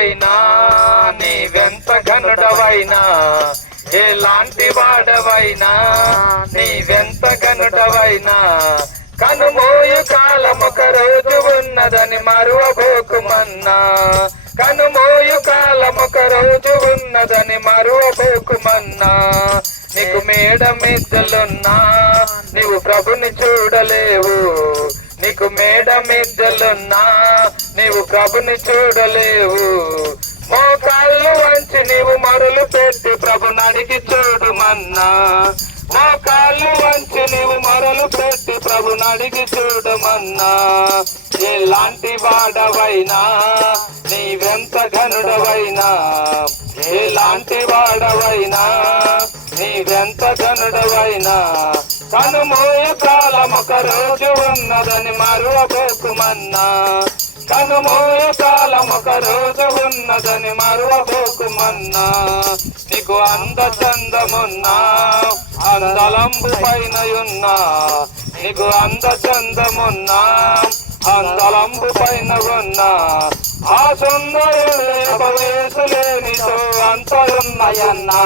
వాడవైనా నీవెంత ఘనుడవైనా, ఎలాంటి వాడవైనా నీవెంత ఘనుడవైనా, కనుమోయు కాలమొక రోజు ఉన్నదని మరువబోకుమన్నా, కనుమోయు కాలమొక రోజు ఉన్నదని మరువబోకుమన్నా. నీకు మేడ మిద్దెలున్నా నీవు ప్రభుని చూడలేవు, నీకు మేడ మిద్దెలున్నా నీవు ప్రభుని చూడలేవు. మోకాళ్ళు వంచి నీవు మరులు పెట్టి ప్రభుని అడిగి చూడుమన్నా, మోకాళ్ళు వంచి నీవు మరులు పెట్టి ప్రభుని అడిగి చూడమన్నా. ఎలాంటి వాడవైనా నీవెంత ఘనుడవైనా, ఎలాంటి వాడవైనా నీవెంత ఘనుడవైనా, కనుమోయ కాలమొక రోజు ఉన్నదని మరువబోకుమన్నా, కనుమోయ కాలమొక రోజు ఉన్నదని మరువబోకుమన్నా. నీకు అందచందమున్నా అందలంబు పైనయున్నా, నీకు అందచందమున్నా అందలంబు పైన ఉన్నా, ఆ సుందరుడు వేసులేనితో అంతయున్నయన్నా,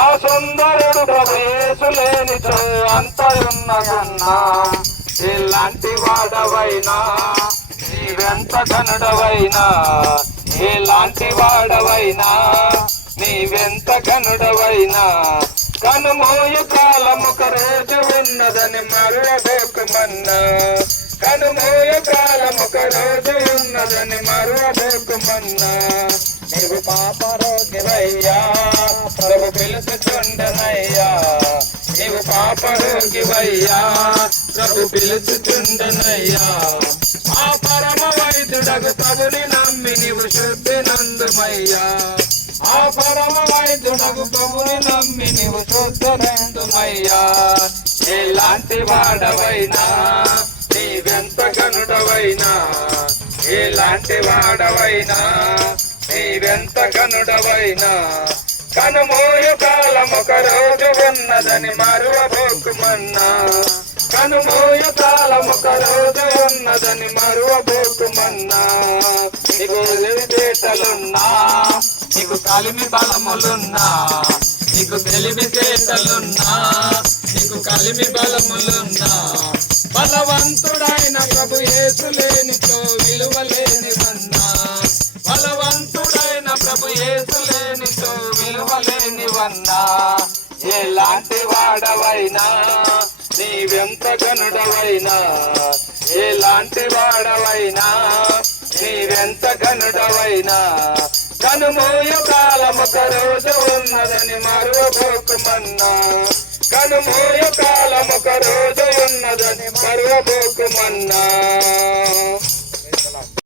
ఆ సుందరుడు ప్రవేశులేనితో అంతయున్నయన్నా. ఎలాంటి వాడవైనా నీవెంత ఘనుడవైనా, ఎలాంటి వాడవైనా నీవెంత ఘనుడవైనా, కనుమోయు కాలమొక రోజు ఉన్నదని మరువబోకుమన్నా, కనుమోయు కాలమొక రోజు ఉన్నదని మరువబోకుమన్నా. నీవు పాపరోగివయ్యా ప్రభు పిలుచుచుండనయ్యా, నీవు పాపరోగివయ్యా ప్రభు పిలుచుచుండనయ్యా. ఆ పరమ వైద్యుడగు ప్రభుని నమ్మి నీవు శుద్ధి నందుమయ్యా, ఆ పరమ వైద్యుడగు ప్రభుని నమ్మి నీవు శుద్ధి నందుమయ్యా. ఎలాంటి వాడవైనా నీవెంత ఘనుడవైనా, ఎలాంటి వాడవైనా నీవెంత ఘనుడవైనా, కనుమోయు కాలమొక రోజు ఉన్నదని మరువబోకుమన్నా, కనుమోయు కాలమొక రోజు ఉన్నదని మరువబోకుమన్నా. నీకు తెలివితేటలున్నా, నీకు కలిమి బలములున్నా, నీకు తెలివితేటలున్నా, నీకు కలిమి బలములున్నా, బలవంతుడైన ప్రభు యేసు లేనితో విలువలేనివన్నా, బలవంతుడైన ప్రభు యేసు లేనితో విలువలేనివన్నా. ఎలాంటి వాడవైనా నీవెంత ఘనుడవైనా, ఎలాంటి వాడవైనా నీవెంత ఘనుడవైనా, కనుమోయు కాలమొక రోజు ఉన్నదని మరువబోకుమన్నా, కనుమోయు కాలమొక రోజు ఉన్నదని మరువబోకుమన్నా.